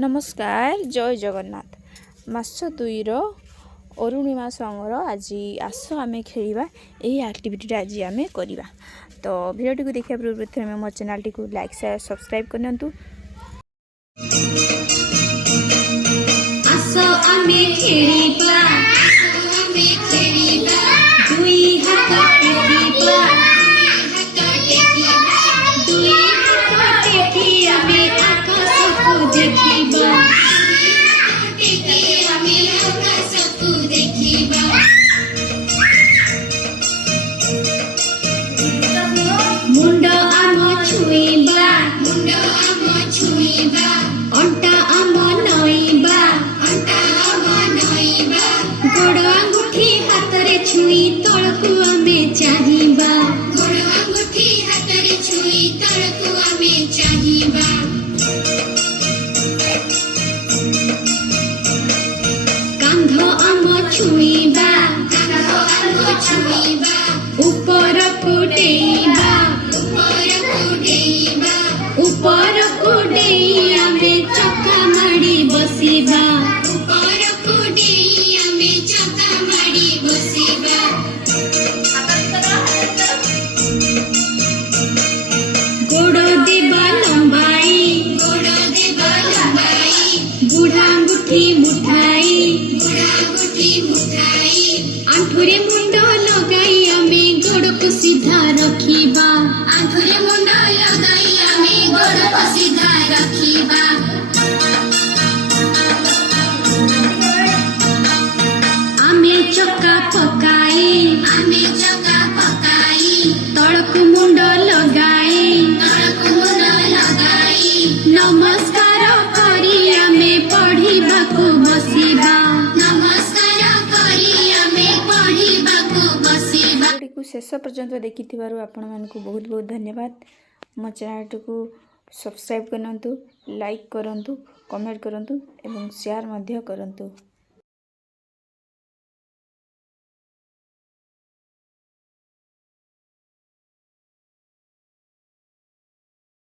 नमस्कार जय जगन्नाथ मास 2 अरुणिमा संगर आज आस आम खेल एक्टिविटी आज आम करवा। तो भिडियो को देखा पूर्व प्रथम मो channel T like share subscribe करनी। आंठुरे मुंड लगाई आमे गोड़ को सीधा रखीबा। आंठुरे मुंड लगाई आमे गोड़ को सीधा रखीबा। आमे चक्का पकाई तळकु मुंड लगाई नमस्कार करी आमे पढ़ीबा को बसीबा। शेष पर्यंत देखि आपण मानकु बहुत बहुत धन्यवाद। मो चैनल को सब्सक्राइब करंतु, लाइक करंतु, कमेंट करंतु एवं शेयर मध्य करंतु।